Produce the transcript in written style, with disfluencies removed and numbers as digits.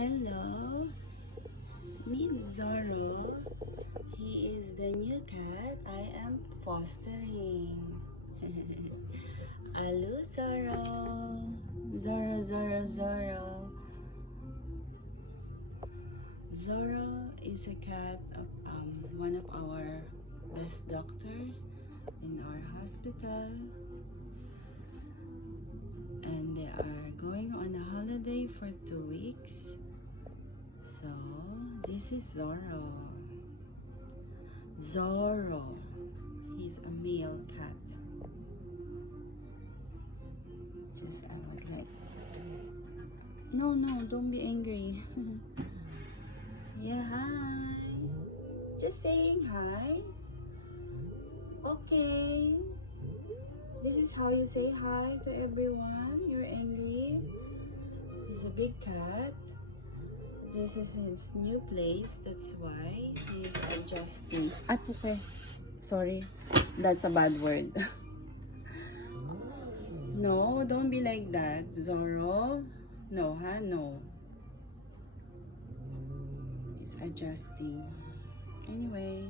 Hello, meet Zorro. He is the new cat I am fostering. Hello, Zorro. Zorro, Zorro, Zorro. Zorro is a cat of one of our best doctor in our hospital, and they are going on a holiday for 2 weeks. So this is Zorro. Zorro, he's a male cat. Just I would like. No, don't be angry. Yeah, hi. Just saying hi. Okay. This is how you say hi to everyone. You're angry. He's a big cat. This is his new place. That's why he's adjusting. Okay. Sorry. That's a bad word. No, don't be like that, Zorro. No, no. It's adjusting. Anyway.